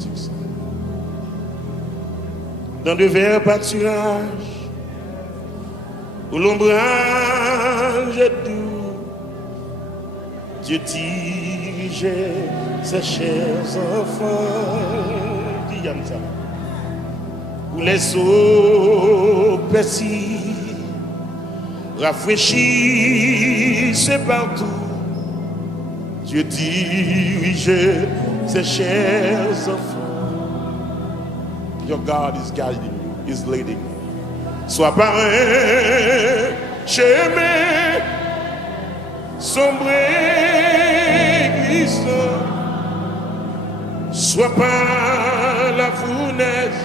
cantique ça. Dans de verts pâturages, où l'ombrage est doux, Dieu dirigeait ses chers enfants. Dis Yann ça. Où les eaux persillent, rafraîchissent partout. Dieu dirigeait ses chers enfants. Your God is guiding you, is leading you. Sois pas un chemin sombre et glissant. Sois pas la fournaise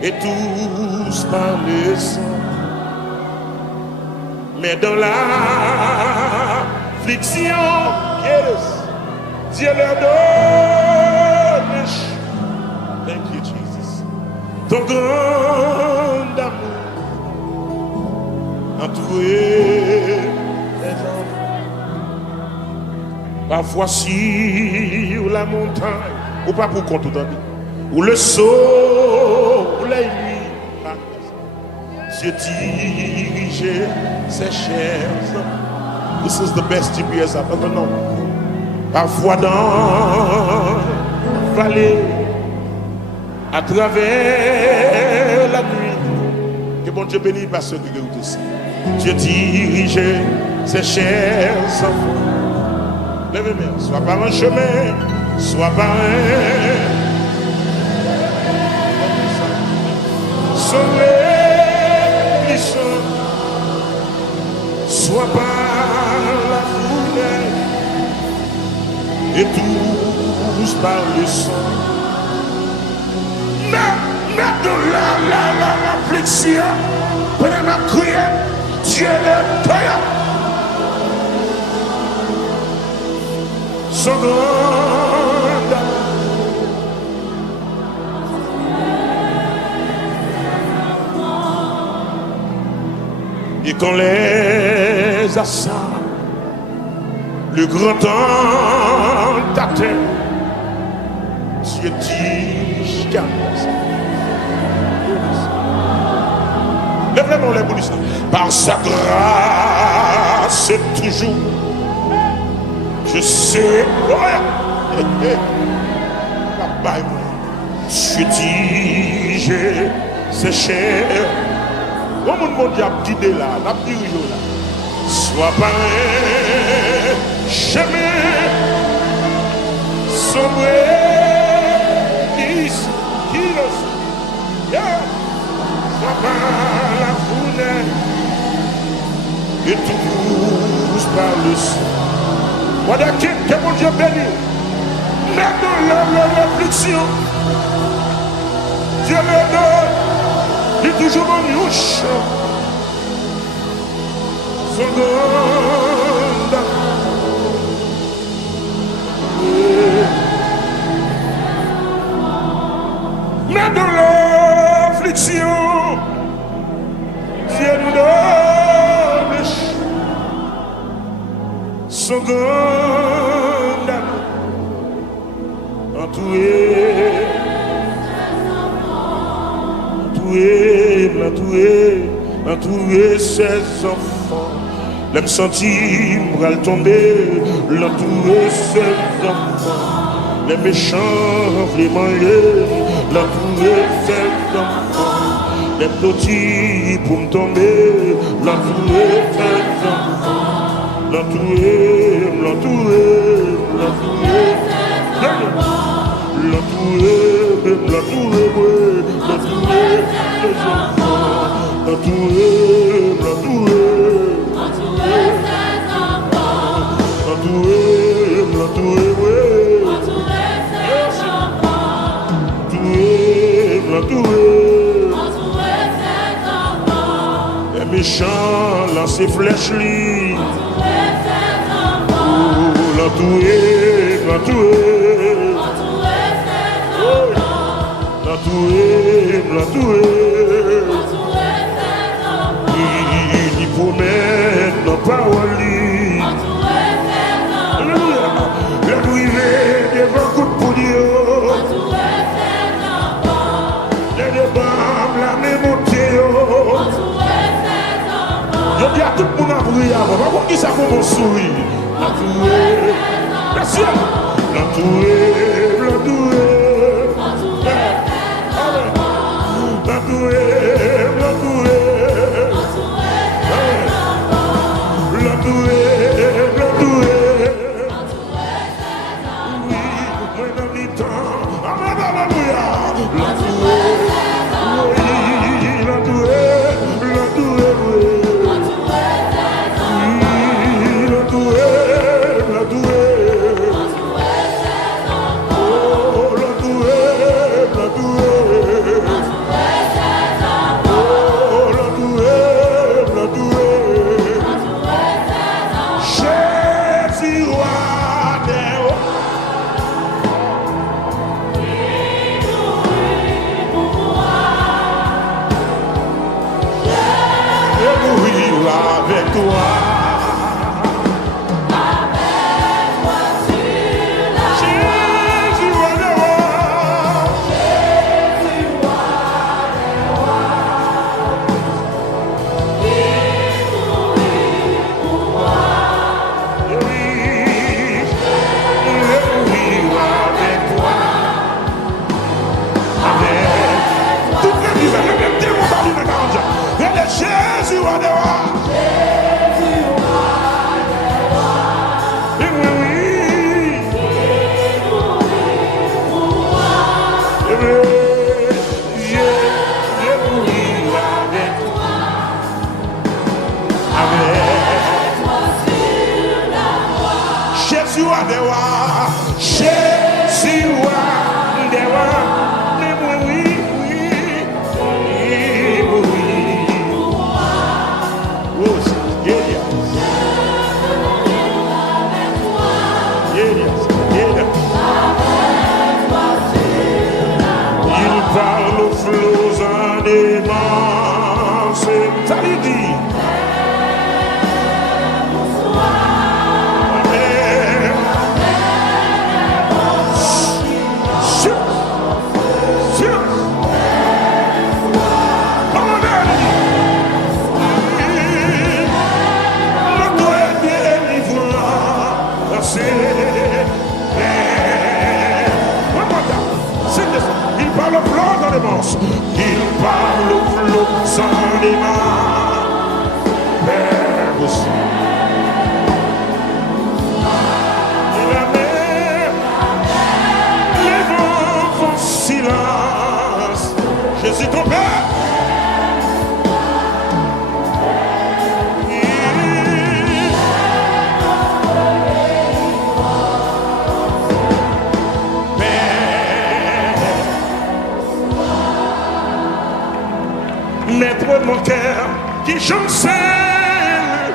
et tous par le sang. Mais dans l'affliction, Dieu leur donne. Thank you, Jesus. Ton grand amour entouré les hommes. Parfois sur la montagne, ou pas pour compte tout ou le soleil nuit, Dieu dirigeait ses chers. This is the best GPS I've ever known. Parfois dans la vallée, à travers la nuit, que bon Dieu bénisse par ceux qui écoutent aussi. Dieu dirigeait ses chers enfants. Lève-moi, soit par un chemin, soit par un soleil glissant, soit par la fournaise et tous par le sang. Mais dans l'affliction, pendant ma prière, Dieu le taille. Son grand et quand les assaillent, le grand temps t'atteint, Dieu dit, lève-le-moi les boulisses. Par sa grâce toujours, je sais, Dieu dirige ses chers. Comment le monde a guidé là, la dirige là. Soit par un chemin sombre, soit par la fournaise et tous par le sang. Voilà que mon Dieu bénit. Mais dans l'affliction, Dieu le donne. Il est toujours mon mouche. Son grand mais dans l'affliction, Dieu nous donne son grand amour entourer ses enfants. L'aime sentir bral tomber, l'entourer ses enfants. Les méchants les manger, l'entourer ses enfants. Les petits pour me tomber, l'entourer ses enfants. L'entourer ses enfants. Les méchants lancent ses flèches libres. Il promet nos paroles. La nuit devant coup pour Dieu. nous n'a prié avant. Par contre, qui ça qu'on sourit? La douée. Merci. La douée. La douée. La douée. La douée. La douée. La douée. Oui, moi dans les temps. Amen, alléluia. La douée. Oui, la douée. La douée. Avec toi. Jésus va devoir. Jésus va devoir. Jésus va devoir. Par le flot animants, c'est ça lui dit. Amen. Sur. Le doigt est délivrant, c'est il parle au flot dans les manches. Il parle au flot sans les mains. Père aussi. Et la mer, les vents font silence. Jésus ton Père. Maître mon cœur qui chancelle,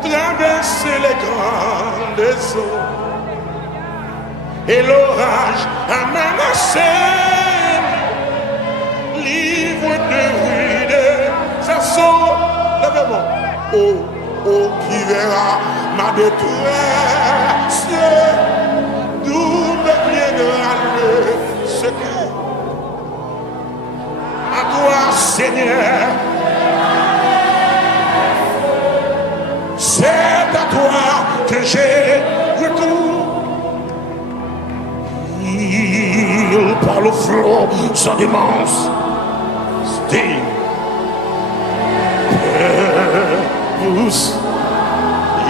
traverser les grandes eaux, et l'orage a menacé, livre de ruines, ça saut, lèvez-moi, oh, qui verra ma détresse, d'où me viendra le secours. À toi, Seigneur, c'est à toi que j'ai recours. Il parle au flot sans démence, style, douce,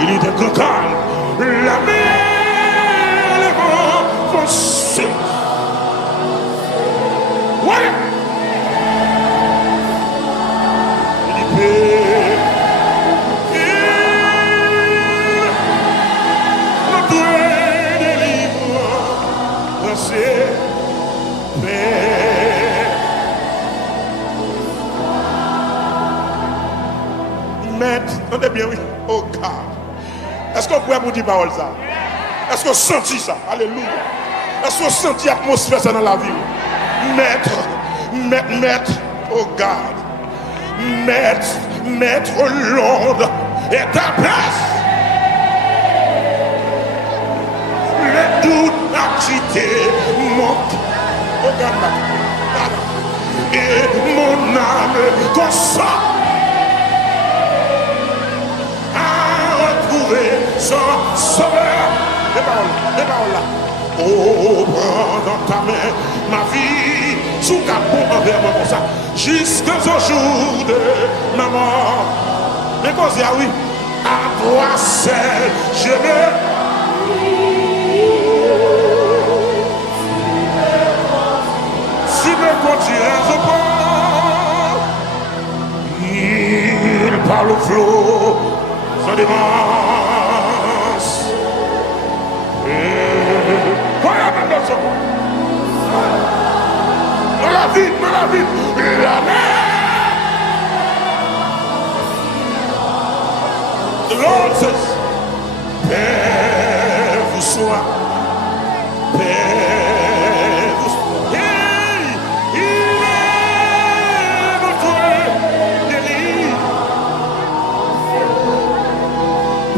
il est de grand calme, la mer, les vents vont se. Ouais. Maître, entendez bien, oui. Oh God. Est-ce qu'on pourrait vous dire parole ça? Est-ce qu'on sentit ça? Alléluia. Est-ce qu'on sentit l'atmosphère ça dans la vie? Maître, oh God. Maître l'onde est ta place. Le doute a quitté mon et mon âme consent. sauveur. Les paroles là. Oh, prends dans ta main ma vie, sous ta peau envers moi comme ça, jusqu'au jour de ma mort. Mais quoi, c'est oui, à toi seul, je me. Si me continues au port, il parle au flot, sans démence. Voilà maintenant ça. Dans la vie, la mer. The Lord says, Père vous soit, Père vous soit. Hey, il est notre délit.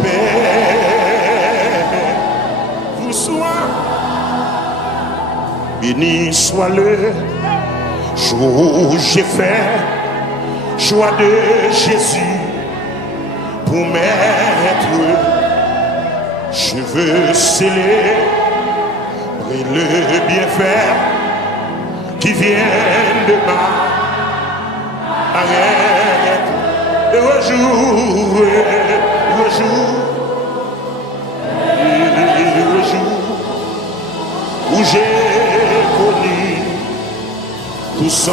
Père vous soit. Béni soit le jour où j'ai fait choix de Jésus pour m'être. Je veux célébrer le bienfait qui vient de ma arrête. Le jour où j'ai connu tout son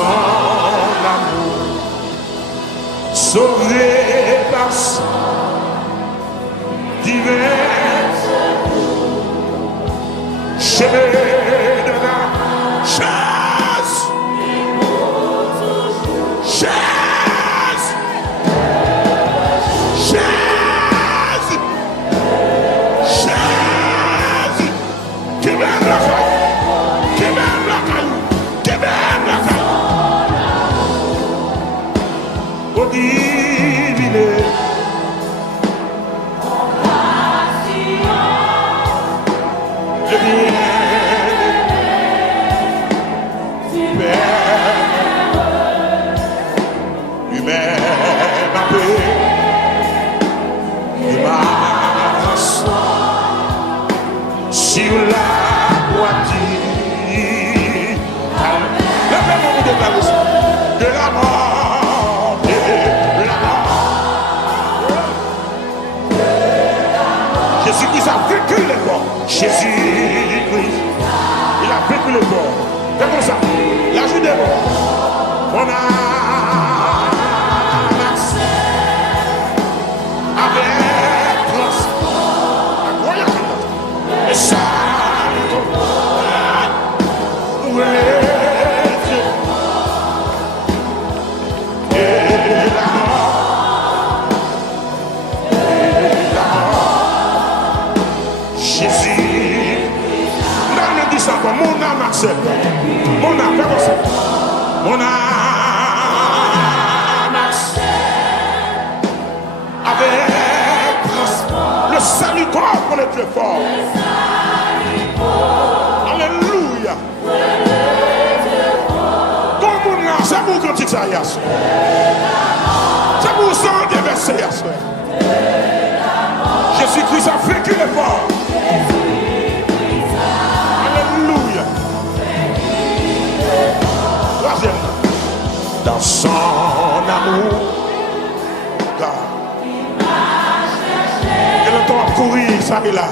amour, sauvé par son divin chemin de la chasse, qui m'aime la faille, qui m'aime la caillou, qui m'aime la caillou. Au divine. Sur la boîtier, de la mort, de la mort. Jésus-Christ a vécu les morts. Jésus-Christ, il a vécu les morts. C'est comme ça. La joue des morts. On a avec transport. Et ça. Mon âme accepte. Mon âme, fais comme ça. Mon âme accepte. Avec le salut corps pour le Dieu fort. Alléluia. Comme mon âme, c'est pour quand ça y a. C'est pour ça que verset y a. Jésus-Christ a vécu l'effort. Dans son amour, et le temps a couru, ça est là.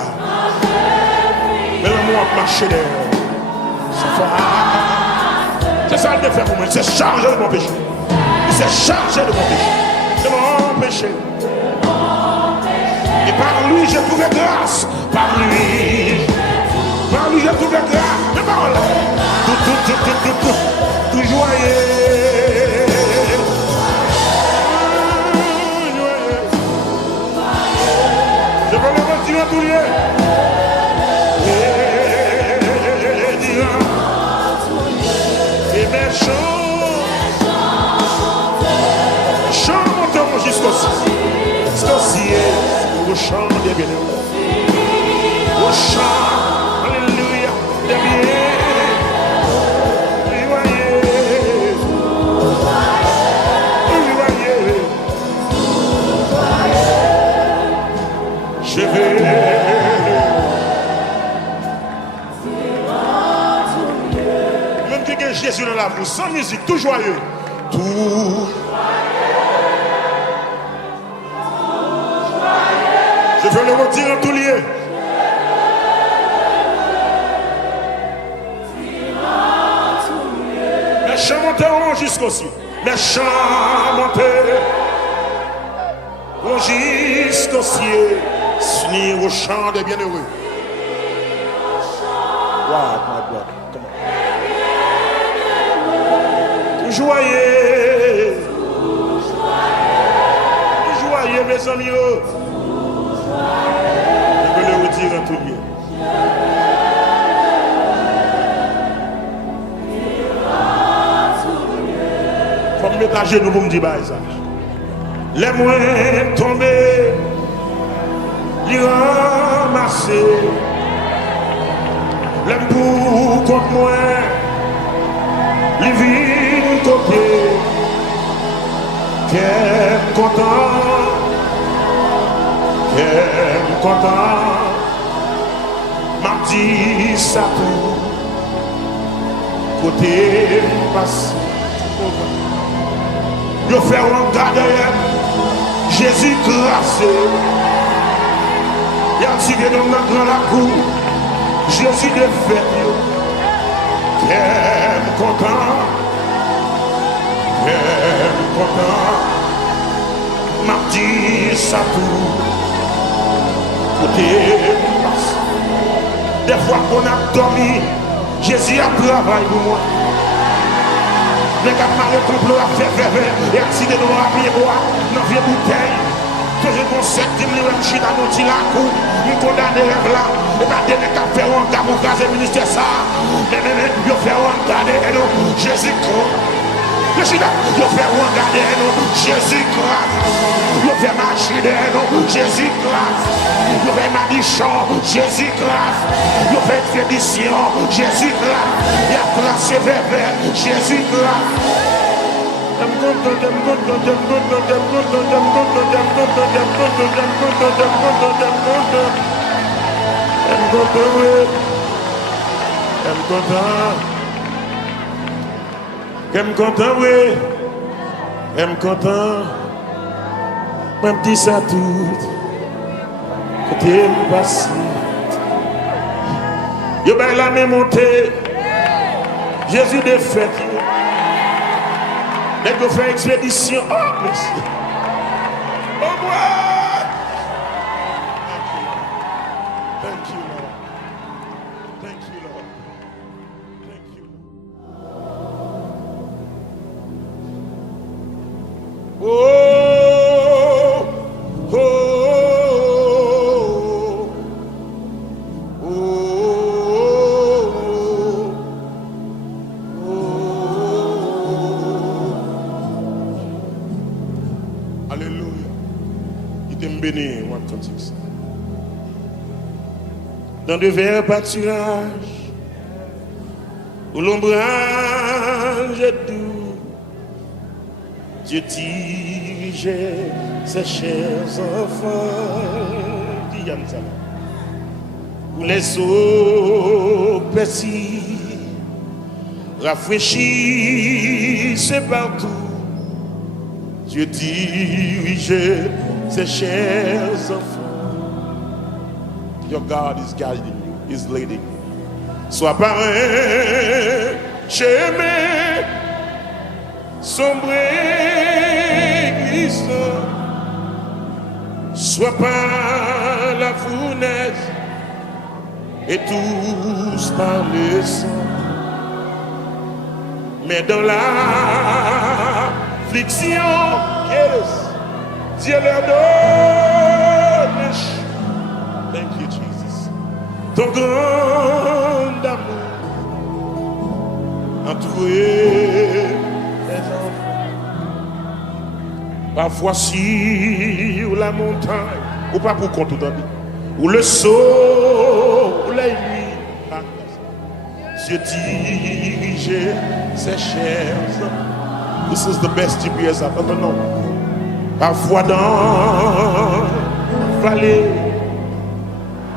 Mais l'amour a marché derrière. C'est ça le défait pour moi. Il s'est chargé de mon péché. Il s'est chargé de mon péché. De mon péché. Et par lui, j'ai trouvé grâce. Par lui, j'ai trouvé grâce. Les paroles. Tout joyeux. Je veux le retirer tout lieu. Et mes chants monteront jusqu'au ciel. Au chant des bienheureux. Au chant, alléluia, des bienheureux. Je vais sans musique, tout joyeux. Tout. Je vais le retirer en tout lieu. Les chants monteront jusqu'au ciel. Les chants monteront jusqu'au ciel. S'unir au chant des bienheureux. Wow, my God. Come on. Tout joyeux. Tout joyeux, mes amis. Je vais le retirer en tout lieu. Faut me mettre à genoux pour me dire ça. Les moins tombés, les ramasser. Les bouts contre moi, les vignes côté. Qu'est content, qu'est content. M'a dit ça tout. Côté passé. Je fais un garder Jésus grâce. Il a tiré dans la cour. Jésus de fête. Qu'est content. Qu'est content. M'a dit ça tout. Côté passe. Des fois qu'on a dormi, Jésus a travaillé pour moi. Les gars marrés complot à faire et accident de la pied bois dans vieux bouteille. Que je conseille de me remettre dans mon petit lac où je condamne les rêves là. Et pas des mecs à faire un gars pour caser le ministère ça. Mais je fais un gars de Jésus-Christ. Je suis là, je fais un gars de Jésus-Christ. Je fais marcher de Jésus-Christ. Je fais ma bichon, Jésus-Christ. Je fais tradition, Jésus-Christ. Il y a placé vers Jésus-Christ. J'aime content, oui. J'aime content. Même dit ça tout. Côté me passe. Yo ben la même montée. Jésus de fête. Dès que fait expédition. Oh, merci. Au revoir. Thank you, Lord. Thank you, Lord. Thank you, Lord. Oh, oh, oh, oh, oh. Alléluia. Il t'aime béni, moi, quand tu sais. Dans de verts pâturages, où l'ombrage est doux, Dieu dirigeait ses chers enfants, dit Yann Zala, où les eaux persillent, rafraîchissent partout, Dieu dirigeait ses chers enfants. Your God is guiding you, is leading you. Sois par un chemin sombre et glissant, sois par la fournaise et tous par le sang. Mais dans l'affliction, Dieu leur donne. Thank you, Jesus. Ton grand amour entouré les enfants. Parfois sur la montagne, ou pas pour compte tout ou le soleil nuit, Dieu dirigeait ses chers. This is the best GPS I've ever known. Parfois dans la vallée,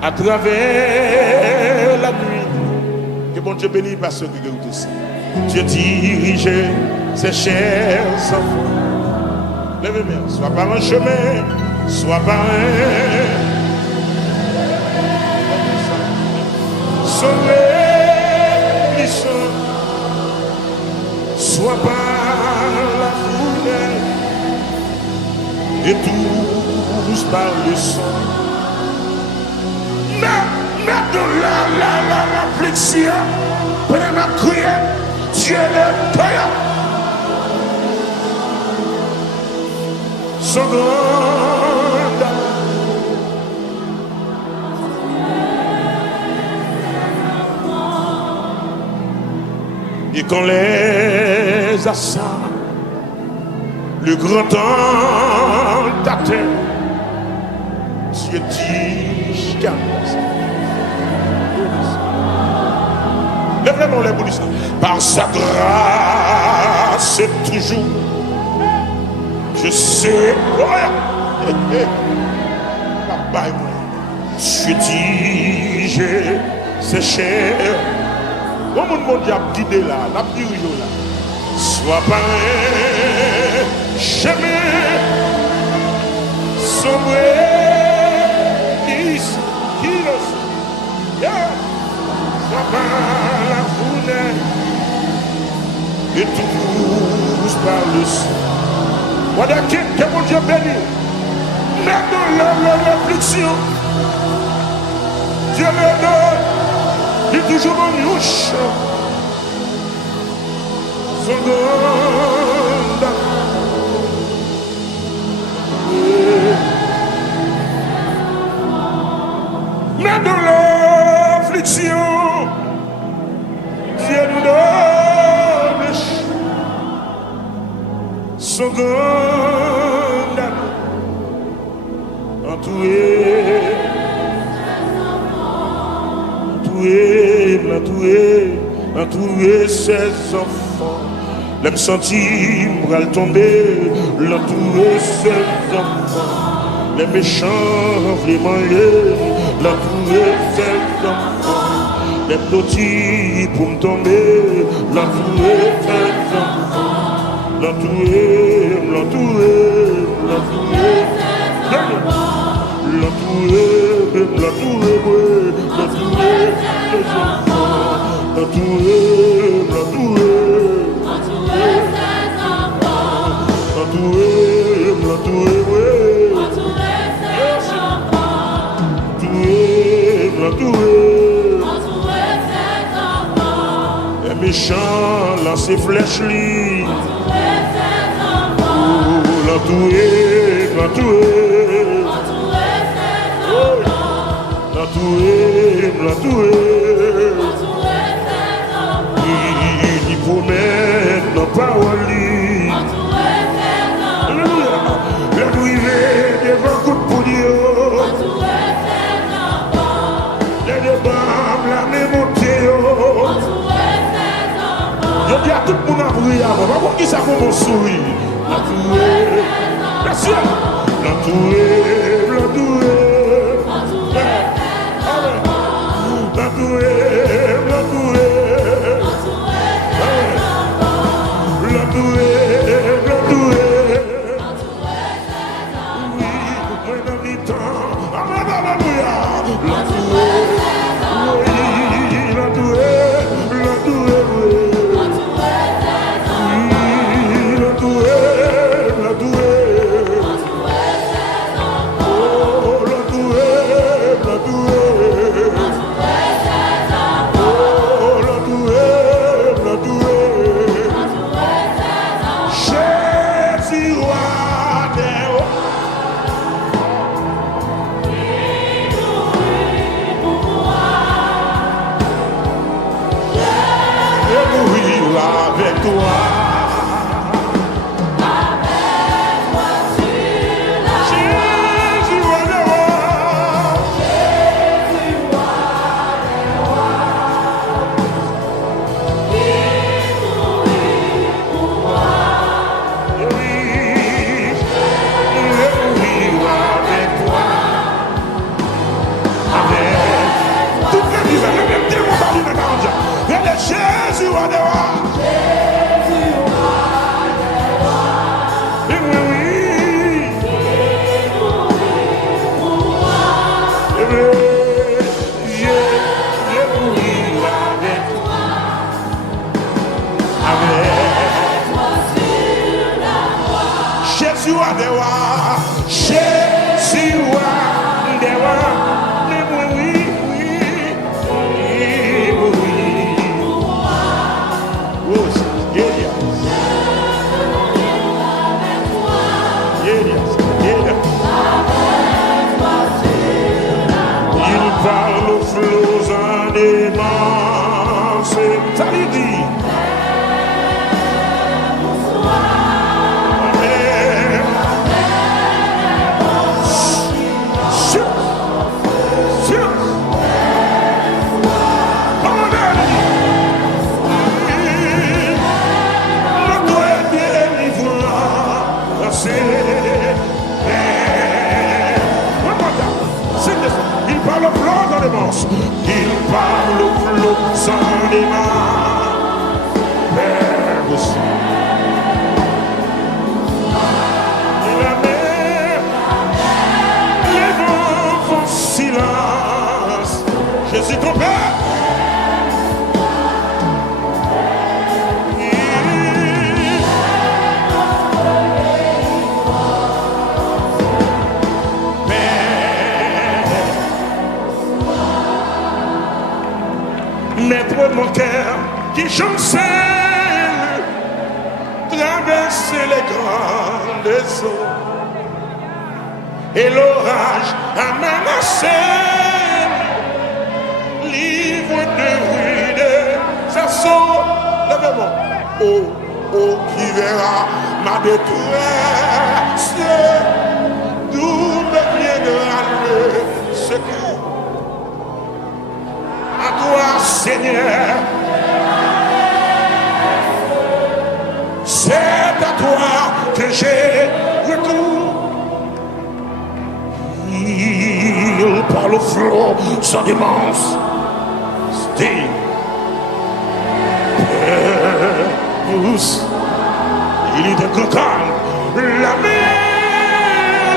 à travers la nuit, que bon Dieu bénisse par ceux qui ont tout ça. Dieu dirigeait ses chers enfants. Lèvez-moi, soit par un chemin, soit par un sommet, soit par la foule et tous par le son. Mais dans l'affliction, pendant ma prière, Dieu le paye. Son grand et quand les assaillent, le grand temps t'atteint, Dieu dit, lève-moi les boulistes. Par sa grâce, toujours, je sais, Dieu dit, c'est cher. Comment le monde a guidé là, la dirigé là. Soit par un chemin sombre, qui le sait. Soit par la foule et tous par le sang. Voilà que mon Dieu béni. Mais dans l'affliction, Dieu me donne. Il est toujours en louche. Son grand mais dans l'affliction, Dieu nous donne son grand entouré. Entourer ses enfants. L'aime sentir, bras tomber, l'entourer ses enfants. Les méchants, les manger, l'entourer ses enfants. Les petits pour me tomber, l'entourer ses enfants. L'entourer, les méchants lancent ses flèches libres. Il promet nos paroles. Le privé devant coup de poulier. Les débats, la même montée. Je dis à tout le monde à prier avant. Pourquoi qui ça pour mon sourire? Merci. roi des rois, Jésus roi des rois. Mais moi, oui, oui, oui, oui. Oh, yeah, yeah. Il parle aux flots en démence. Ça lui dit. Amen. Sur. Notre délivrance. Il parle au flot dans les manches. Il parle au flot sans les mains. Père aussi. Et la mer, les vents font silence. Jésus ton Père. Mettre mon cœur qui chancelle, traverser les grandes eaux et l'orage a menacé, livre de ruines, ça saute, levez-moi, oh, oh, qui verra ma détresse, d'où me viendra le secours. À toi, Seigneur, c'est à toi que j'ai recours. Il parle au flot sans démence. Steve, il est de grand calme. La mer,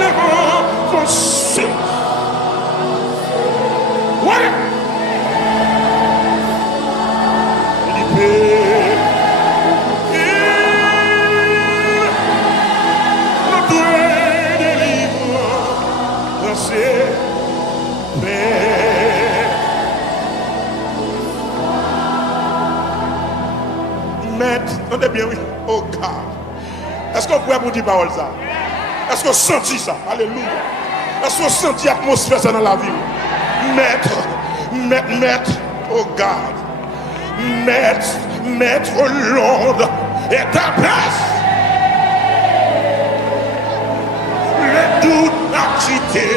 les vents vont se. Ouais. Entendez bien, oui. Oh God. Est-ce qu'on pourrait vous dire parole ça? Est-ce qu'on sentit ça? Alléluia. Est-ce qu'on sentit l'atmosphère ça dans la vie? Maître, oh God. Maître Londres est ta place. Le doute a quitté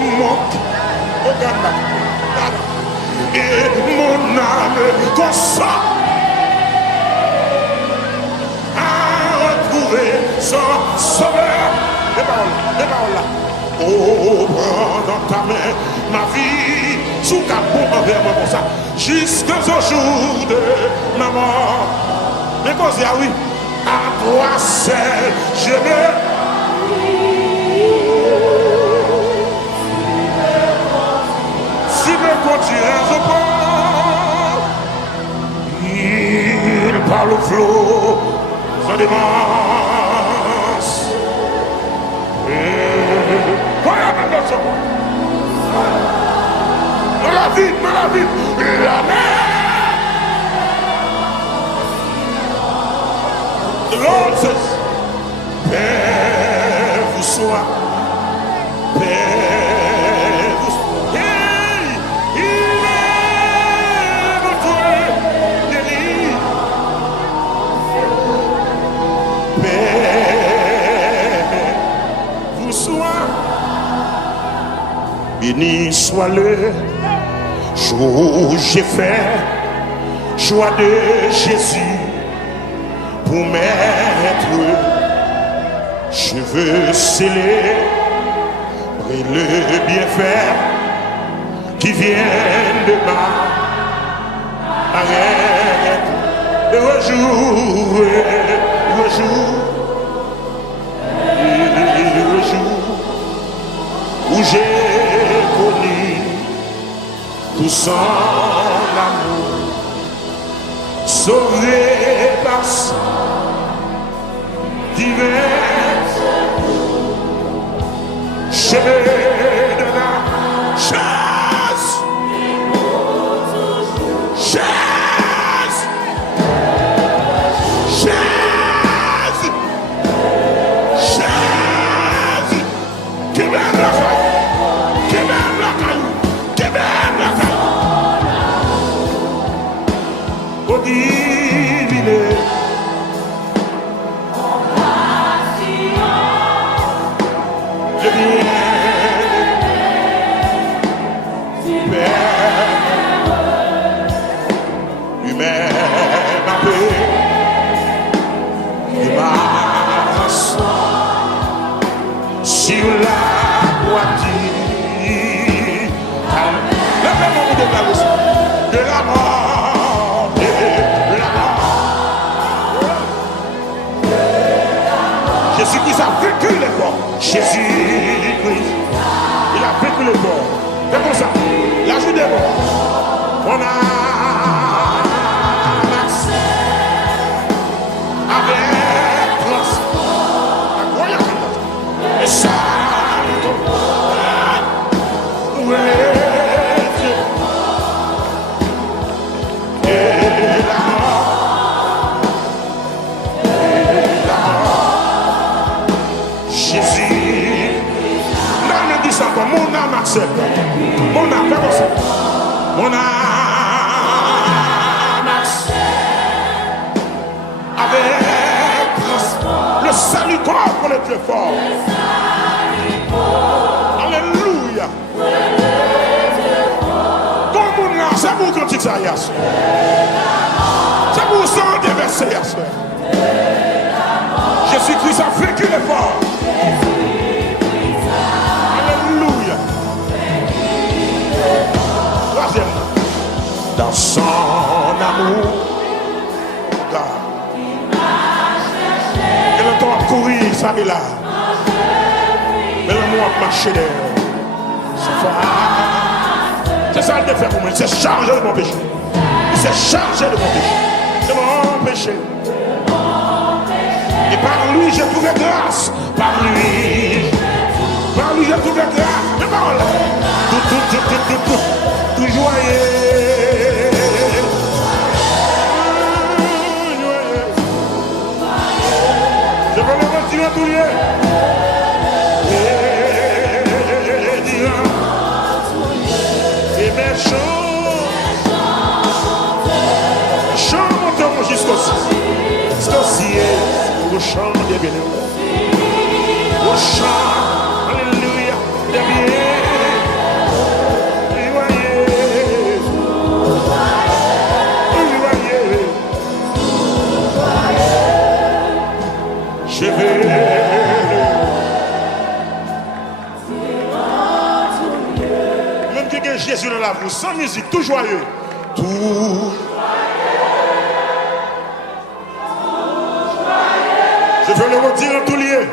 mon cœur. Et mon âme consent à retrouver son sauveur. Les paroles là. Oh, prends dans ta main ma vie, sous capot envers moi comme ça, jusqu'au jour de ma mort. Mais qu'on dit, ah oui, à toi seul, je me. Si me continues au port, il parle au flot, sans démence. Voilà ma leçon. Dans la vie, la mer. The Lord says, Père vous soit, Père vous soit. Hey, il est votre délit. Père vous soit. Béni soit le jour où j'ai fait choix de Jésus pour m'être. Je veux célébrer le bienfait qui vient de ma arrête. Le jour où j'ai connu tout son amour, sauvé par son divin. de la chasse. Chasse. Chasse. Chasse. Qui m'aime la faille. Qui m'aime la caillou. Qui m'aime la caillou. Au divine. Sur la poitrine, de la mort, de la mort. Jésus-Christ a vaincu les morts. Jésus-Christ, il a vaincu les morts. C'est comme ça. La joue des morts. On a avec transport. Et ça, mon âme accepte. Mon âme, fais comme ça. Mon âme accepte. Avec le salut corps pour le Dieu fort. Alléluia. Comme mon âme, c'est vous quand tu dis ça, Yass. C'est vous sans déverser, Yass. Jésus-Christ a vécu l'effort. Dans son amour, et le temps de courir, ça est là. Mais l'amour a marché derrière. C'est ça le défaut pour moi. C'est chargé de mon péché. C'est chargé de mon péché. C'est mon péché. Et par lui, j'ai trouvé grâce. Par lui, j'ai trouvé grâce. Mais par là, tout joyeux. Je veux le retirer tout lieu. Et mes chants monteront jusqu'au ciel. Au chant des bénévoles. Au chant, alléluia, des biens. Je vais même que Jésus dans la vie, sans musique, tout joyeux. Tout je veux le redire en tout lieu.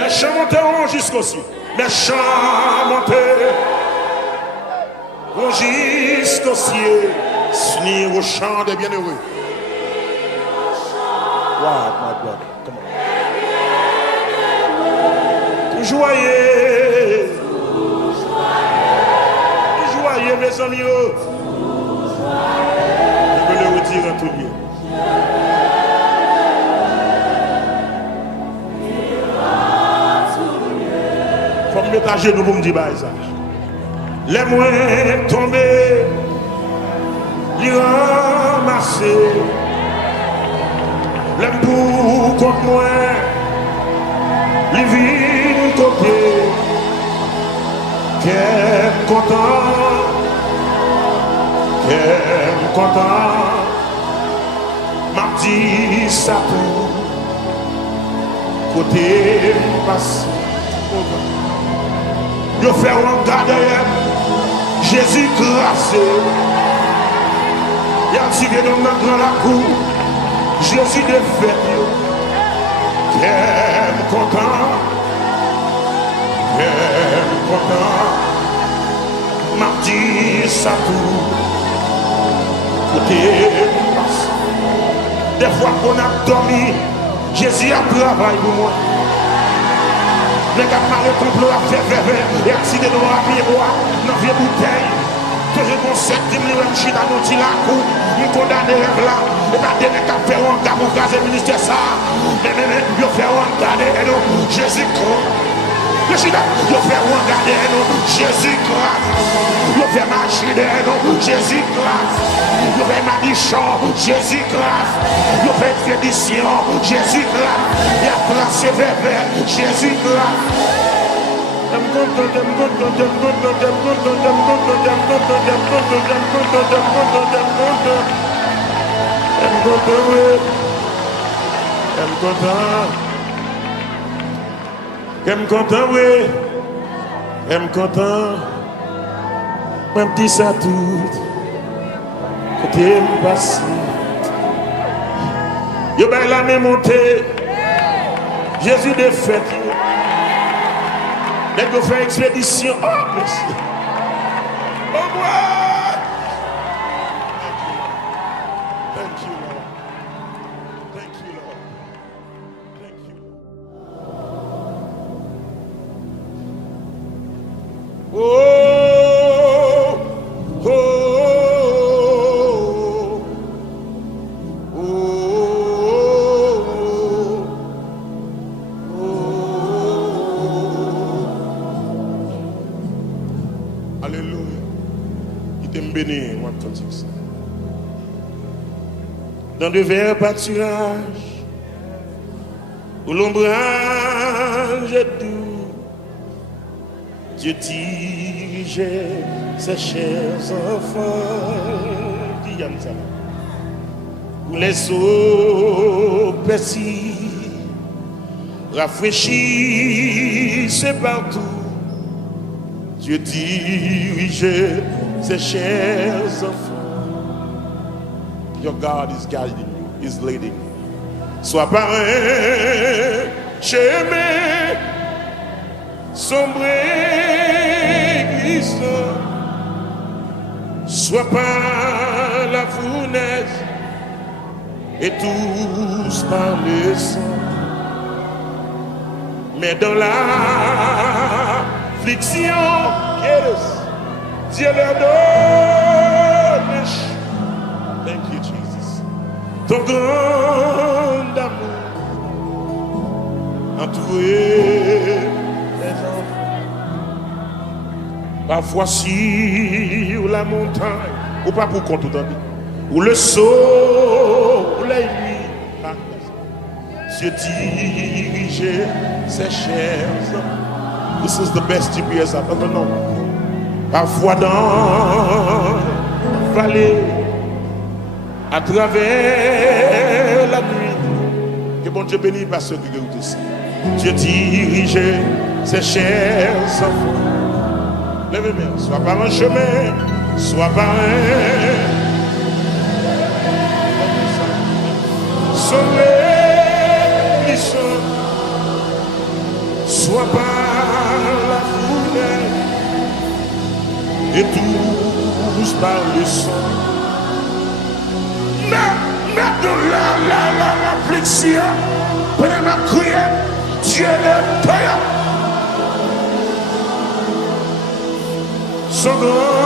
Mes chants monteront jusqu'au ciel. Mes chants monteront jusqu'au ciel. Ni au chant des bienheureux. Wow, my brother. Come on. Tout joyeux. Tout joyeux, mes amis. Je veux le redire en tout lieu. Faut me mettre à genoux pour me dire ça. Les moins tombés. Il ramassé l'aime pour contre moi, il vit côté, qu'elle content, m'a dit ça tout, côté passé. Je fais un garde Jésus grâce. Il a tiré dans la cour, Jésus de fête, qu'elle content, m'a dit ça tout, côté passe. Des fois qu'on a dormi, Jésus a travaillé pour moi. Les gars marrent complot à faire et accident dans la miroir, dans la vieille bouteille. Que je concepte, je me suis dans mon petit lac, je condamne les là. Et pas des mecs qui font un gars pour caser le ministère ça. Mais je fais un gars de Jésus-Christ. Je suis là, je fais un gars de Jésus-Christ. Je fais ma chidène, Jésus-Christ. Je fais ma bichon, Jésus-Christ. Je fais expédition, Jésus-Christ. Il y a placé vers Jésus-Christ. J'aime content, oui. J'aime content. Même petit ça tout. Côté me passe. Yo ben la même montée. Jésus de fête. Dès qu'on fait expédition. Oh, merci. Oh, moi. Thank you, Lord. Thank you, Lord. Thank you, Lord. Oh, oh, oh, oh, oh. Alléluia. Il t'aime béni, moi, ton Dieu. Dans de verts pâturages, où l'ombrage est doux, Dieu dirigeait ses chers enfants, qui y a ça, où les eaux persillent, rafraîchissent partout, Dieu dirigeait ses chers enfants. Your God is guiding you, is leading you. Sois par un chemin sombre et glissant, sois par la fournaise et tous par le sang. Mais dans l'affliction, Dieu leur donne. Thank you, Jesus. Ton grand amour entouré les enfants. Parfois sur la montagne, ou pas pour compte tout ou le soleil nuit, Dieu dirigeait ses chers enfants. This is the best GPS I've ever known. Parfois dans la vallée, à travers la nuit, que bon Dieu bénisse par ceux qui écoutent ici. Dieu dirigeait ses chers enfants. Lèvez-moi, soit par un chemin, soit par un sommet glissant, soit par la fournaise et tous par le sang. Mais de l'affliction, pendant ma prière, Dieu le paye. Son grand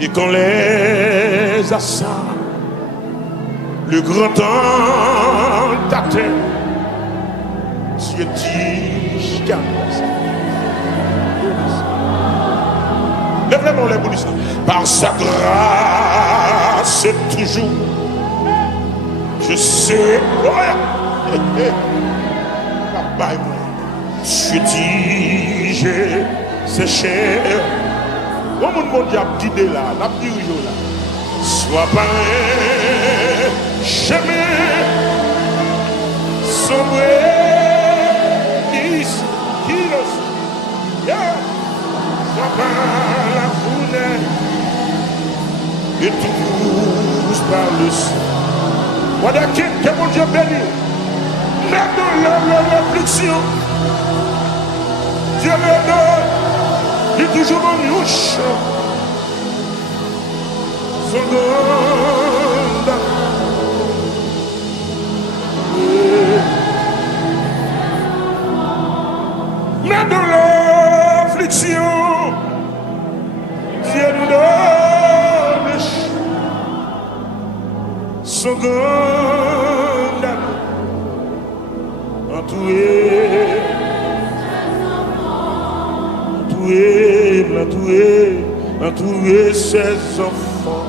et quand les assailles, le grand temps t'atteint, Dieu dit, je lève-les-moi les boulisses. Par sa grâce, toujours, je sais, papa et moi, je dis, j'ai ces chers. Comment le monde a guidé là, la dirigé là. Soit par un chemin sombre, qui le soit par la fournaise et tous par le sang. Voilà que mon Dieu béni. Même dans l'affliction, Dieu me donne toujours en bouche. Seconde. Mais dans l'affliction, Dieu nous donne seconde. Entourer ses enfants.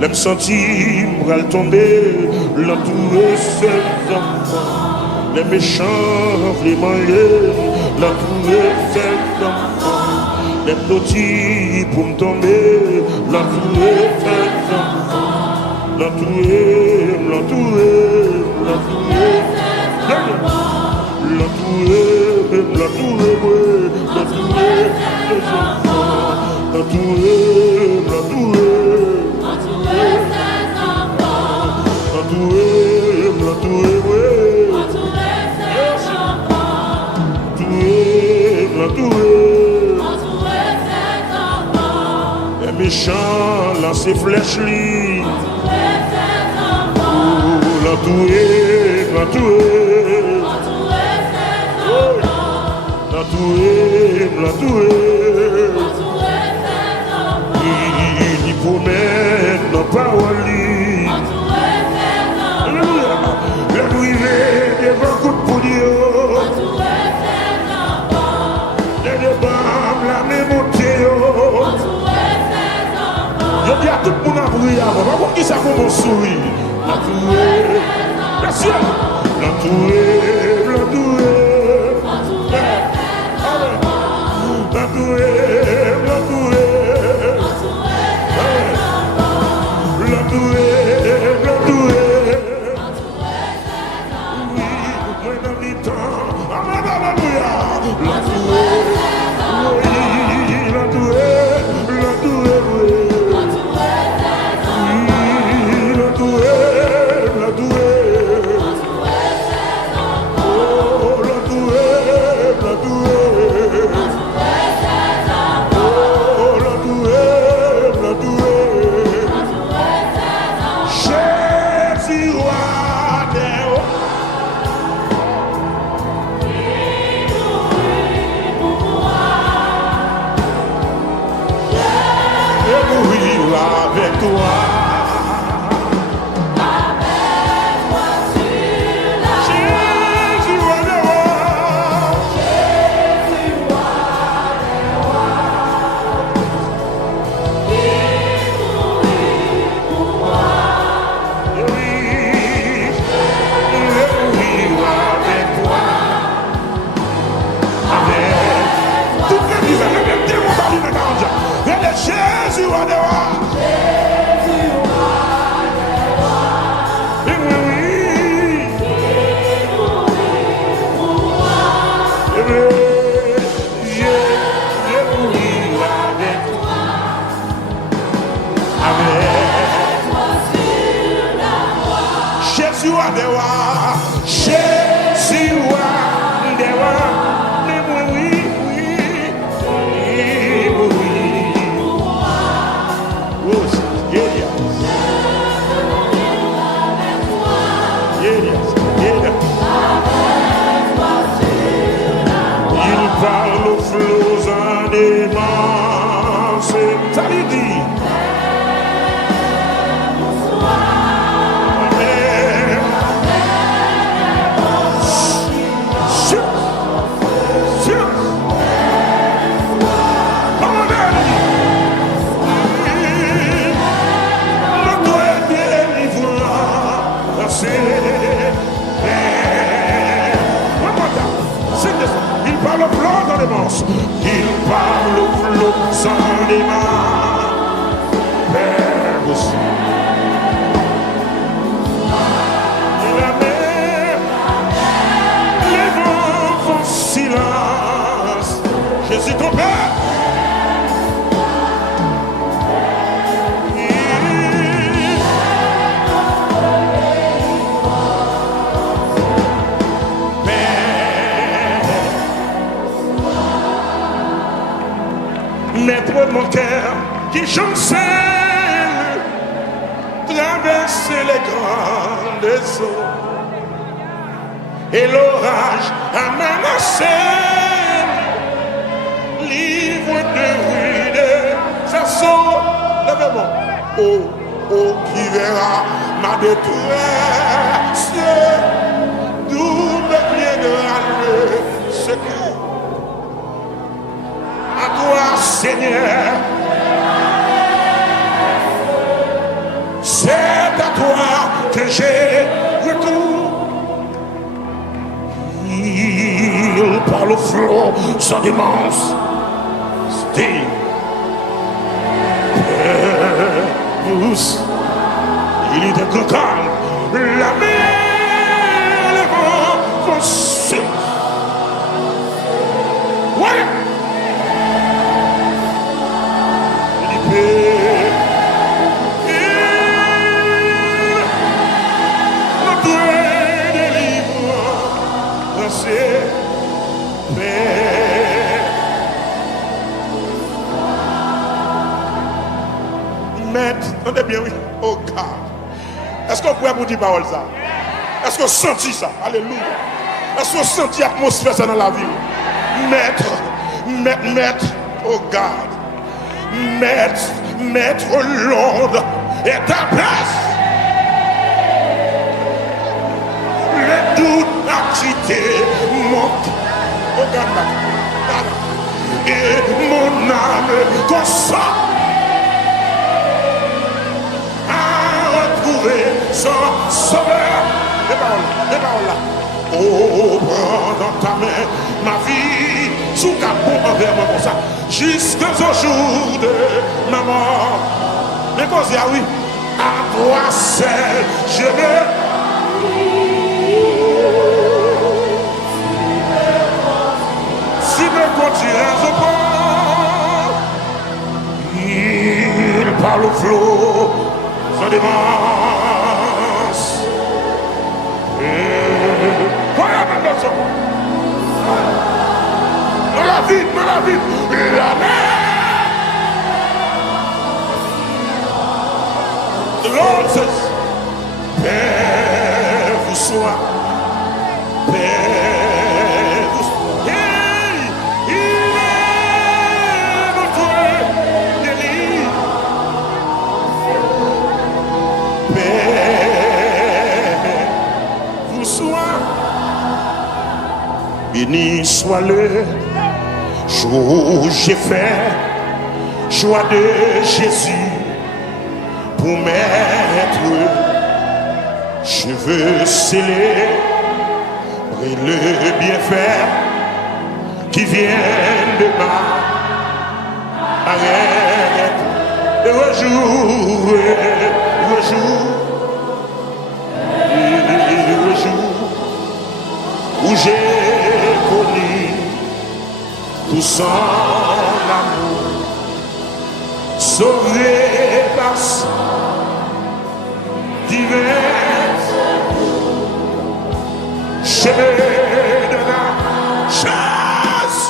L'aime sentir, m'ral tomber, l'entourer ses enfants. Les méchants, les manger, l'entourer ses enfants. Les petits pour me tomber, l'entourer ses enfants. L'entourer, les méchants, lancer flèche li. Il promet nos paroles. La nuit des vents coups pour Dieu. Les débats, la même montée. Je dis à tout le monde à briller avant. Par contre, qui ça pour mon sourire? Merci. Il parle au flot sans démarre. Père aussi. Et la mer, les vents font silence. Jésus ton Père. mettre mon cœur qui chancelle, traverser les grandes eaux et l'orage a menacé, livre de ruines, ça sort, levez-moi, oh, oh, qui verra ma détresse, d'où me viendra le secours. À toi, Seigneur, c'est à toi que j'ai recours. Il par le flot sans démence, stille, il est de grand calme, la mer, le vent vont se. Ouais. Entendez bien, oui. Oh God. Est-ce qu'on pourrait vous dire parole ça? Est-ce qu'on sentit ça? Alléluia. Est-ce qu'on sentit l'atmosphère ça dans la vie? Maître, oh God. Maître Londres est ta place. Le doute a quitté mon oh God. Et mon âme consent. Son sauveur, les paroles là. Oh, prends dans ta main ma vie, sous ta peau envers moi comme ça, jusqu'au jour de ma mort. Mais qu'on dit, ah oui, à toi seul, je me. Si me continues au port, il parle au flot, sans démence. Voilà ma leçon. Dans la vie, la mer. The Lord says, Père vous soit, Père vous soit. Hey, il est notre délit. Père vous soit. Béni soit le jour où j'ai fait choix de Jésus pour mettre cheveux scellés et le bienfait qui vient de ma arrête de rejour où j'ai connu tout son amour, sauvé par son divin chemin de la chasse,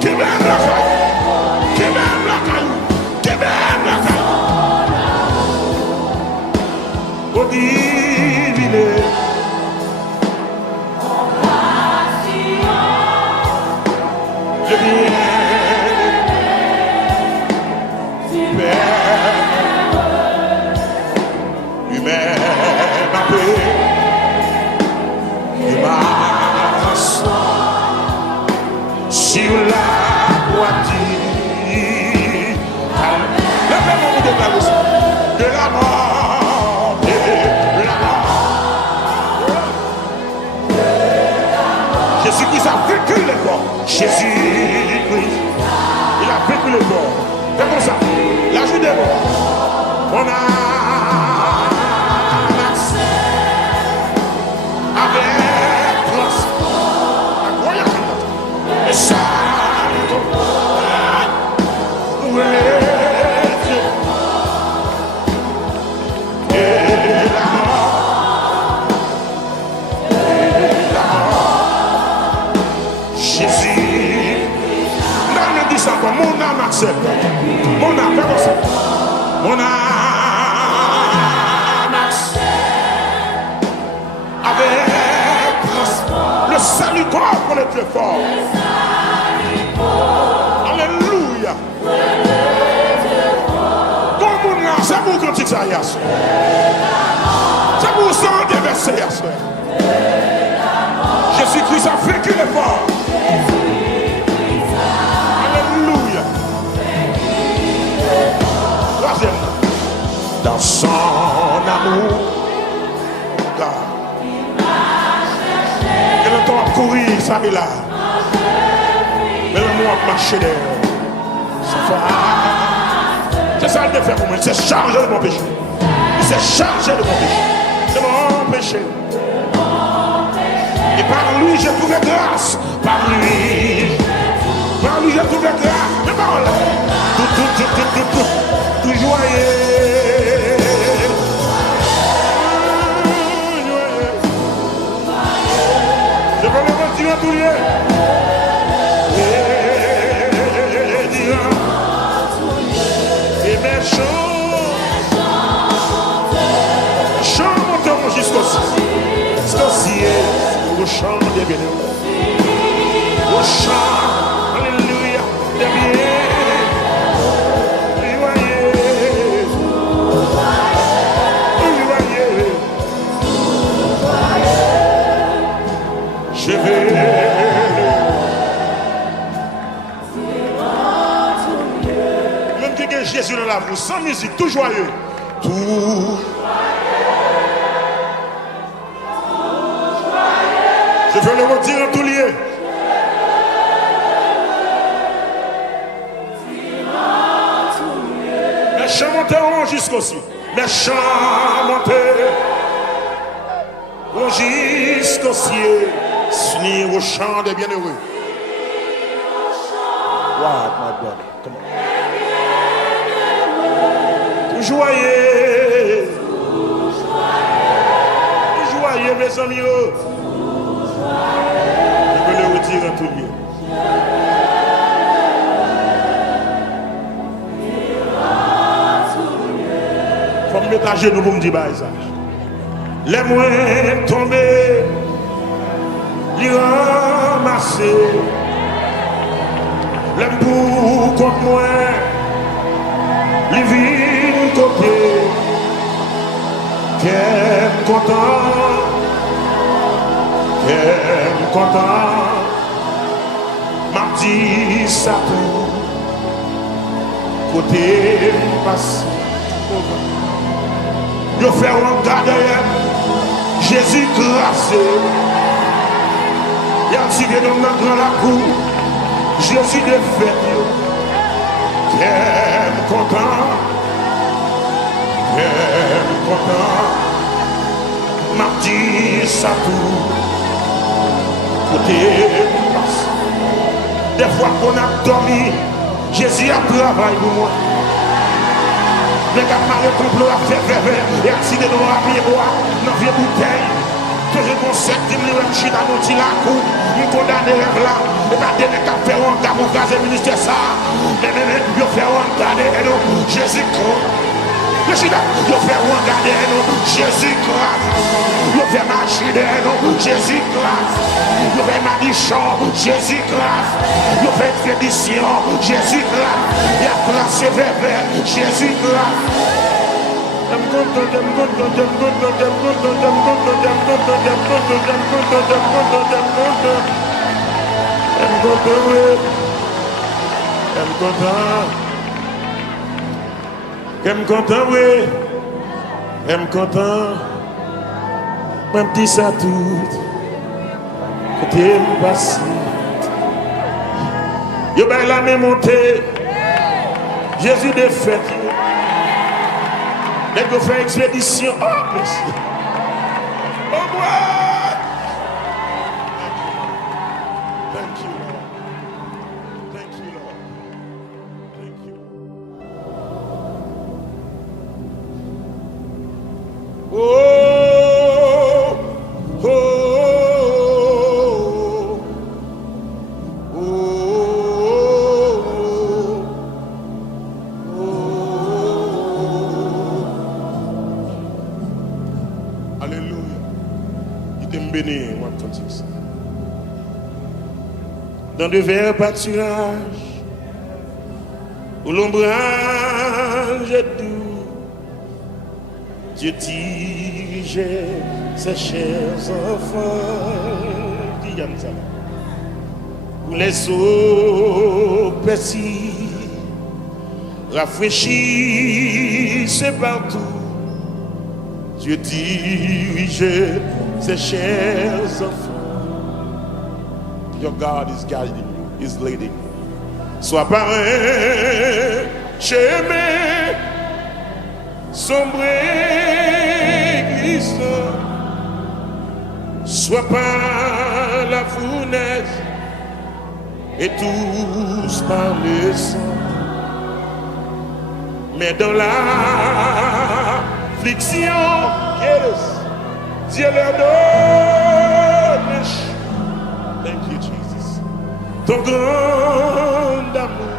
qui m'aime la faille. Oh divine, je viens, humain, ma paix, humain, sur la poitrine, le même moment de la mort. Jésus-Christ a vaincu les morts. Jésus-Christ, il a vaincu les morts. C'est comme ça. La joue des morts. On a avec transport. Incroyable. Et ça, accepte. Mon âme, fais comme ça. Mon âme accepte. Avec le salut corps pour le Dieu fort. Alléluia. Comme mon âme, c'est pour cantique ça, Yassou. C'est pour ça des versets, Yassou. Jésus-Christ a vaincu les forts. Alléluia. Troisième. Dans son amour, car et le temps a couru, ça est là. Mais l'amour a marché derrière. C'est ça le défaut pour moi. Il s'est chargé de mon péché. Il s'est chargé de mon péché. De mon péché. Et par lui, j'ai trouvé grâce. Par lui, j'ai trouvé grâce. Mais par là, tout joyeux. Je veux le retirer à tout lieu. Et mes chants monteront jusqu'au ciel. Au chant des bienheureux. Au chant, alléluia, des bienheureux. Je vais. Même qui gagne Jésus dans la bouche, sans musique, tout joyeux. Tout. Je veux le redire en tout lieu. Mes chants monteront jusqu'au ciel. Mes chants monteront jusqu'au ciel. S'unir au chant des bienheureux. Wow, my brother. Come on. Tout joyeux. Tout joyeux, mes amis. Je veux le retirer en tout lieu. Faut me mettre à genoux pour me dire ça. Les moins tombés, les ramasser. Les pour contre moi, les vignes côté. Qu'est content. Qu'elle content, m'a dit ça tout, côté passe. Je fais un garde Jésus grâce. Il a tiré dans ma grande la cour, Jésus de fête. Qu'elle content, m'a dit ça tout. Des fois qu'on a dormi, Jésus a travaillé pour moi. Les gars marrés complot a fait et accident de la pied bois, dans vieux bouteille. Toujours qu'on sait que je suis dans mon petit lac, je condamne les rêves là. Et pas des mecs qui font un gars pour caser le ministère ça. Mais je fais un gars de Jésus Christ. Je suis là, je fais un gars de Jésus Christ. Je fais marcher de Jésus Christ. Je fais ma bichon, Jésus Christ. Je fais expédition, Jésus Christ. Il a placé vers Jésus Christ. J'aime content, oui. J'aime content. Même petit ça tout. Côté passé. Yo ben la même montée. Jésus de fête. Dès qu'on fait expédition. Oh, merci. Oh, moi. Thank you, Lord. Thank you, Lord. Thank you. Oh, oh, oh, oh, béni, moi, cantique ça. Dans de verts pâturages, où l'ombrage est doux, Dieu dirigeait ses chers enfants. Dis Yann ça. Où les eaux persillent, rafraîchissent partout. Dieu dirigeait ses chers enfants. Your God is guiding you, is leading you. Sois par un chemin sombre et glissant, sois par la fournaise et tous par le sang. Mais dans l'affliction, Dieu leur donne. Thank you, Jesus. Ton grand amour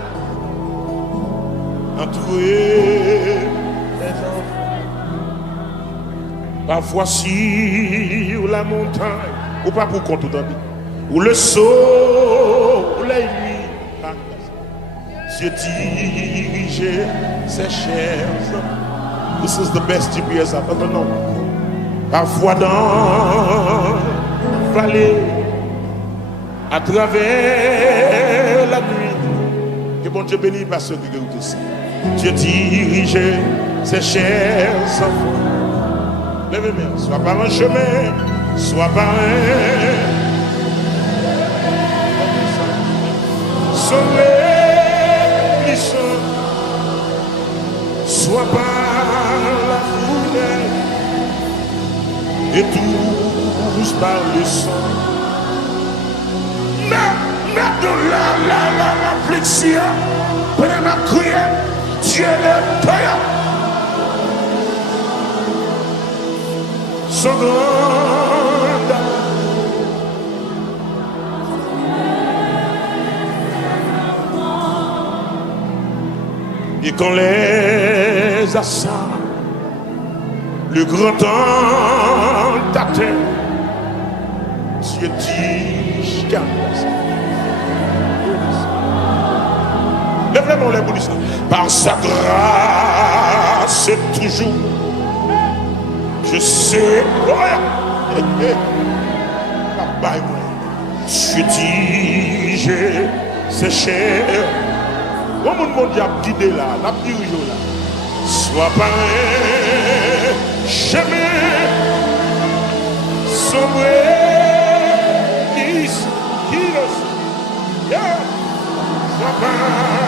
entouré les enfants. Parfois sur la montagne, ou pas pour compte d'habit, ou le soleil nuit, Dieu dirigeait ses chers. This is the best GPS I've ever known. Parfois dans la vallée, à travers la nuit, que bon Dieu bénisse par ceux qui guérissent tous. Dieu dirigeait ses chers enfants. Lèvez-moi, soit par un chemin, soit par un sommet glissant, soit par la fournaise et tous par le sang. Mais dans l'affliction, pendant ma prière, Dieu le paya. Son grand amour. Et quand les assaillent, le grand temps t'atteint, Dieu dit, lève-moi les boulistes. Par sa grâce, toujours, je sais, Dieu dirige ses chers. Comment le monde a guidé là, la dirige là. Soit par un chemin sombre, soit par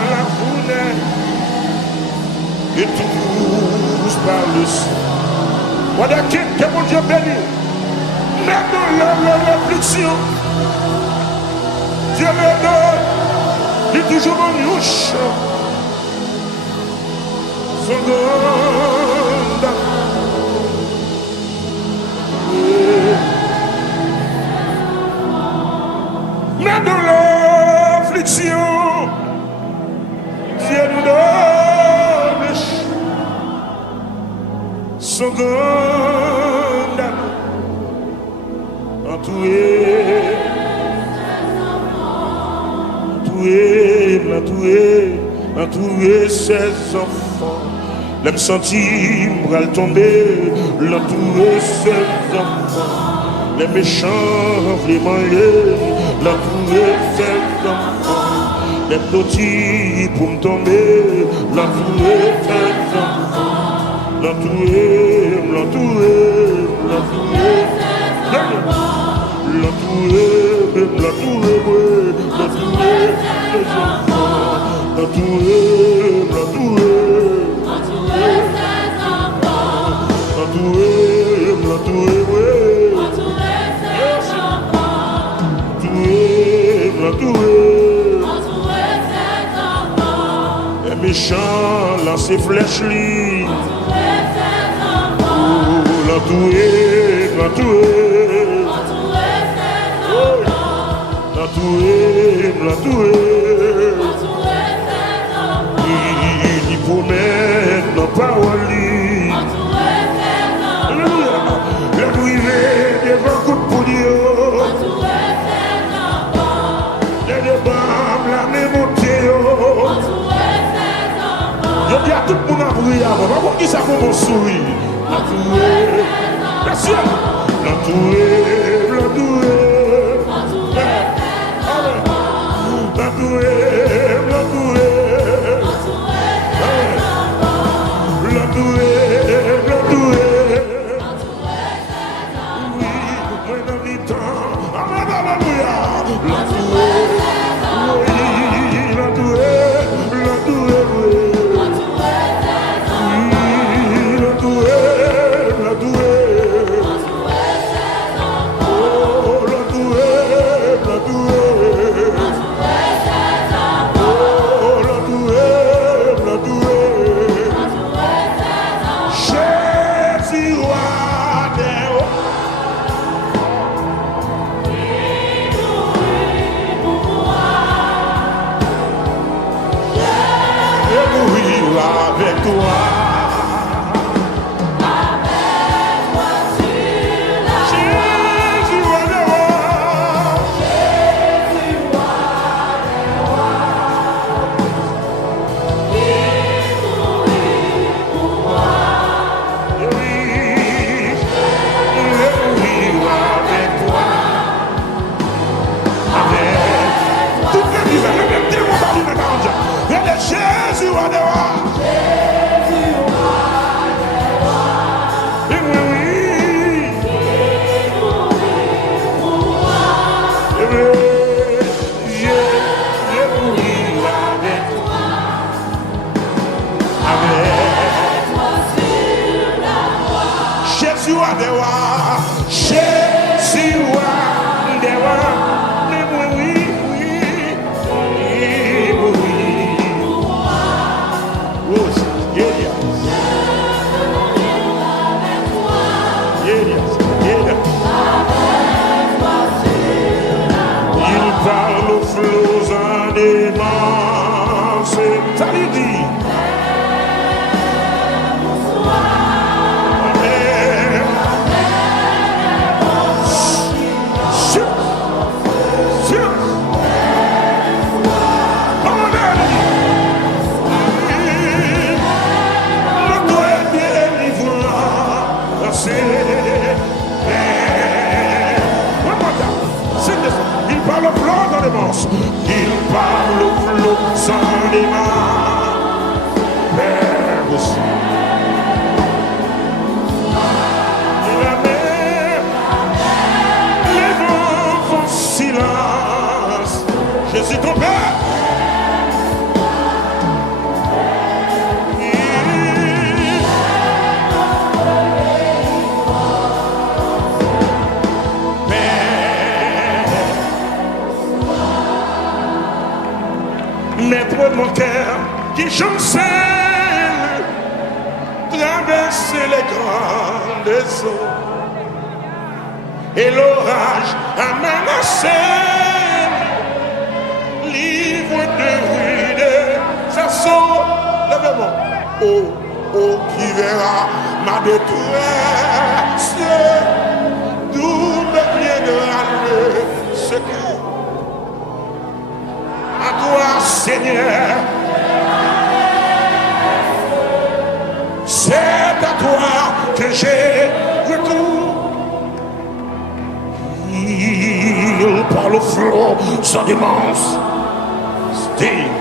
la fournaise et tous par le sang. Voilà que mon Dieu bénit. Même dans l'affliction, Dieu me donne. Il est toujours en louche. Son grand mais dans l'affliction, Dieu nous donne son grand amour entourer ses enfants. L'aime sentir bral tomber, l'entourer ses enfants. Les méchants vlémaillés, l'entourer ses enfants. Les petits pour me tomber, l'entourer ses enfants. L'entourer ses enfants. Les méchants lancent flèches libres. Il promet nos paroles. La privé devant coup de poulier. dis à tout le monde à prier avant. Par contre, qui ça pour mon sourire? Merci. Avec toi. Jésus va devoir. Jésus va devoir. Jésus va devoir. Par le flot animants, c'est ça lui dit. Amen. Sur. Le doigt est délivrant, c'est il parle au flot dans les manches. Il parle au flot sans les mains. Père aussi. Et la mer, les vents font silence. Jésus ton Père. Maître de mon cœur qui chancelle, traverser les grandes eaux et l'orage a menacé, livre de ruines, ça saut, lèvez-moi, oh, qui verra ma détresse, d'où me viendra le secours. À toi, Seigneur, c'est à toi que j'ai retour. Il parle au flot sans démence, style,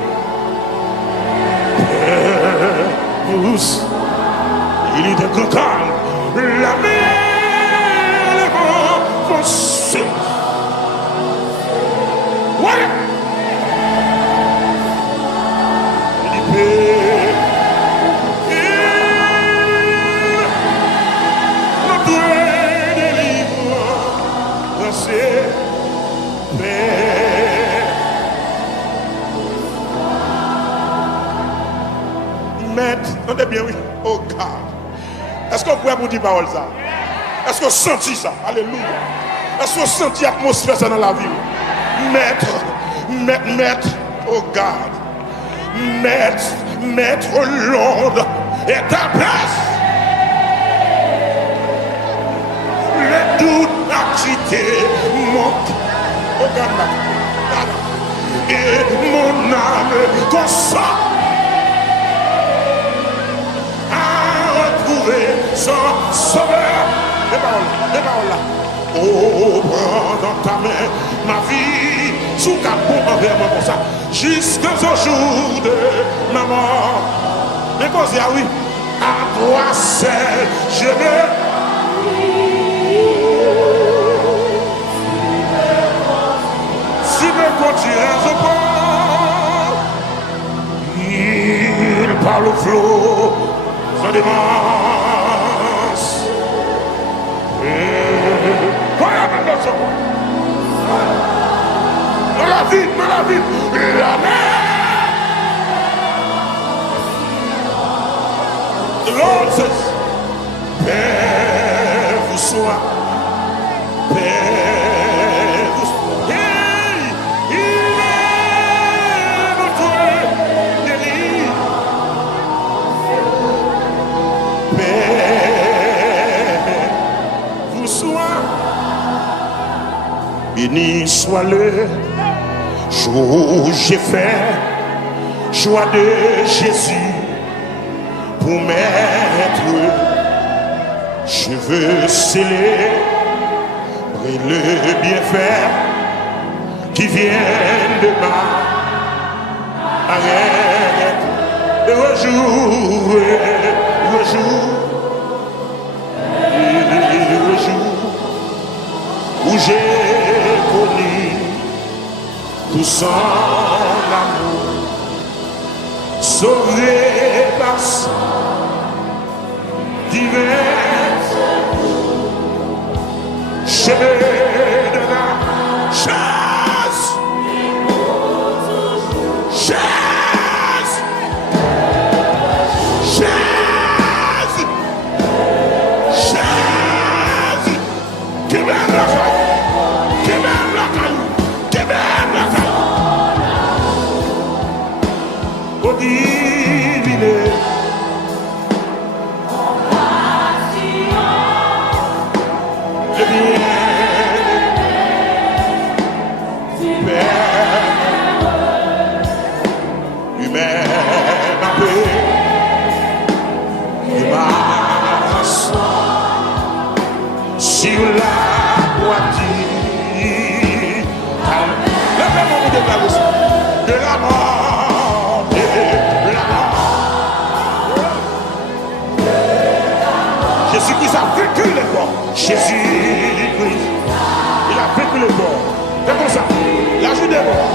douce, il est de calme, la mer, les vents vont se. Ouais. Maître, entendez bien, oui. Oh God. Est-ce qu'on pourrait vous dire parole ça? Est-ce qu'on sentit ça? Alléluia. Est-ce qu'on sentit l'atmosphère ça dans la vie? Maître, oh God. Maître l'onde est ta place. Le doute a quitté mon cœur. Et mon âme consent. sauveur. Les paroles là. Oh, prends dans ta main ma vie, sous ta peau envers moi comme ça, jusqu'au jour de ma mort. Mais quoi, c'est oui, à toi seul, je me. Si me continues au port, il parle au flot, sans démence. Dans la vie, la mer. The Lord says, Père vous soit, Père vous soit. Hey, il est notre délit. Père vous soit. Béni soit le jour où j'ai fait choix de Jésus pour m'être. Je veux célébrer le bienfait qui vient de ma arrête. Le jour où j'ai connu tout son amour, sauvé par son divin chemin de la chasse, qui m'aime la faille. Divine, le bien, humain, ma paix, sur la poitrine, de la mort. Jésus-Christ a vécu les morts. Jésus-Christ, il a vécu les morts. C'est comme ça. La joue des morts.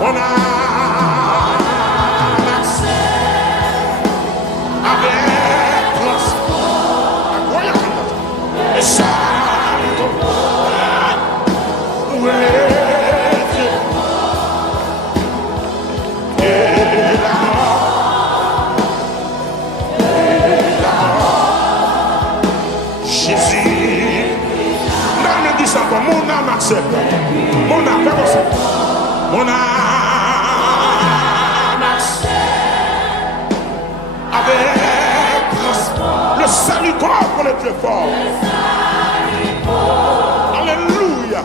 On a accès avec grâce. Incroyable. Et ça, mon âme accepte. Mon âme, fais comme ça. Mon âme accepte. Avec grâce. Le salut corps pour le plus fort. Alléluia.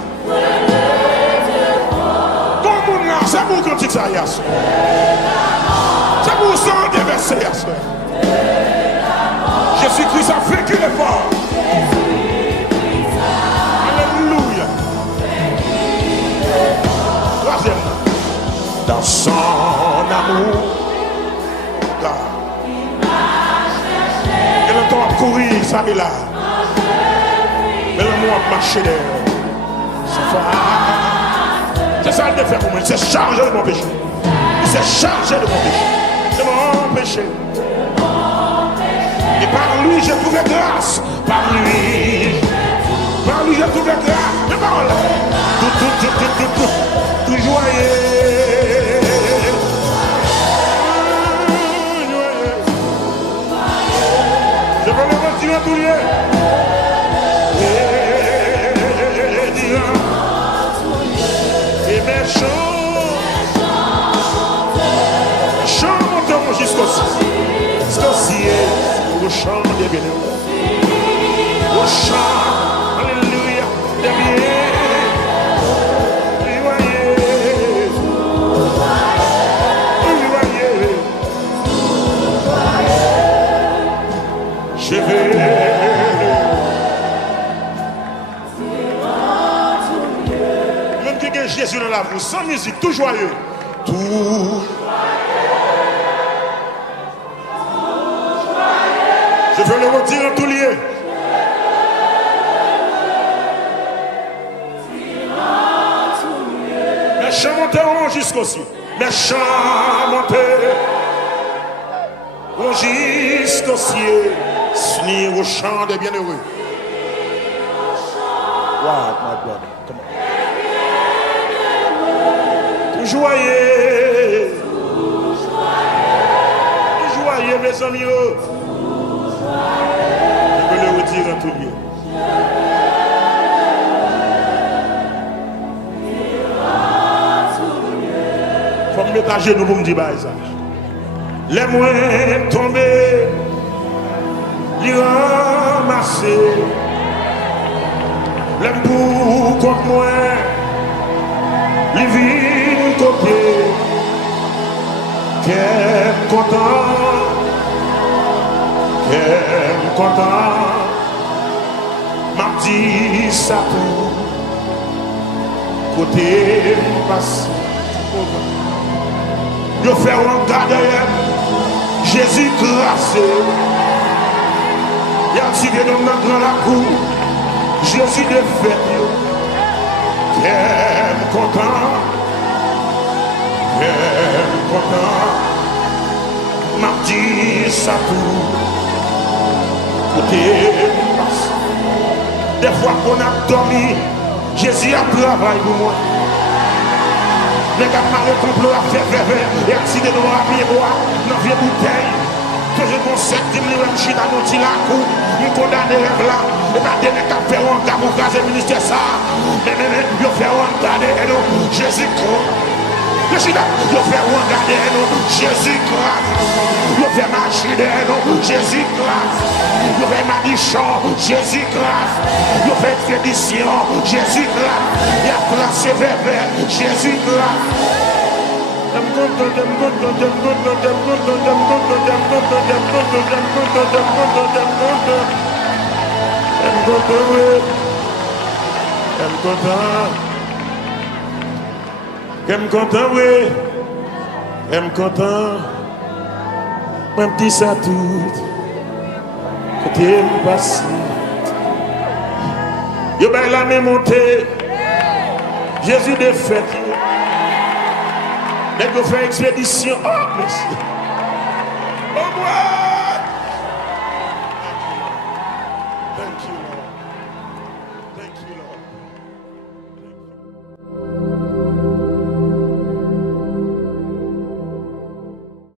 Tout le monde là, c'est pour qu'on dise ça, Yass. C'est pour ça qu'on déverse, Yass. Jésus-Christ a vécu l'effort. Dans son amour, là, et le temps a couru, ça est là. Mais l'amour a marché derrière. C'est ça le défait pour moi. Il s'est chargé de mon péché. Il s'est chargé de mon péché. De mon péché. Et par lui, j'ai trouvé grâce. Par lui, j'ai trouvé grâce. Les paroles. Tout joyeux. Je veux le continuer à tout lier. Et mes chants monteront jusqu'au ciel. Au chant des bénévoles. Au chant, alléluia, des biens. Je vais vous, sans musique, tout joyeux. Tout. Je veux le retirer en tout lieu. Les chants monteront jusqu'au ciel. Les chants monteront jusqu'au ciel. S'unir au chant des bienheureux. Wow, my brother. Come on. Tout joyeux. Tout joyeux, mes amis. Je peux le retirer en tout lieu. Faut me mettre à genoux pour me dire ça. Les moins tombés, les ramasser. Les bouts contre moi, les vignes côté. Qu'est content, qu'est content. M'a dit ça tout. Côté passé. Yo fait un derrière Jésus grâce. Il a tiré dans la cour. Jésus de fête. Qu'est content. Qu'est content. M'a dit ça tout. Côté passe. Des fois qu'on a dormi, Jésus a travaillé pour moi. Les gars marrent complot à faire verre et accident dans la pied bois, dans la vieille bouteille. Que je conseille, je me suis dans mon petit lac, je condamne les rêves là, et pas des mecs qui fait un gars pour caser le ministère ça. Mais, je fais un gars de Jésus-Christ. Je suis là, je fais un gars de Jésus-Christ. Je fais ma chide, Jésus-Christ. Je fais ma dichon, Jésus-Christ. Je fais tradition, Jésus-Christ. Il y a placé vers Jésus-Christ. J'aime content, oui. J'aime content. Même dis ça tout. Côté me passe. Yo ben la même montée. Jésus de fête. Dès que fait expédition. Oh, merci. Oh, moi. Thank you, Lord.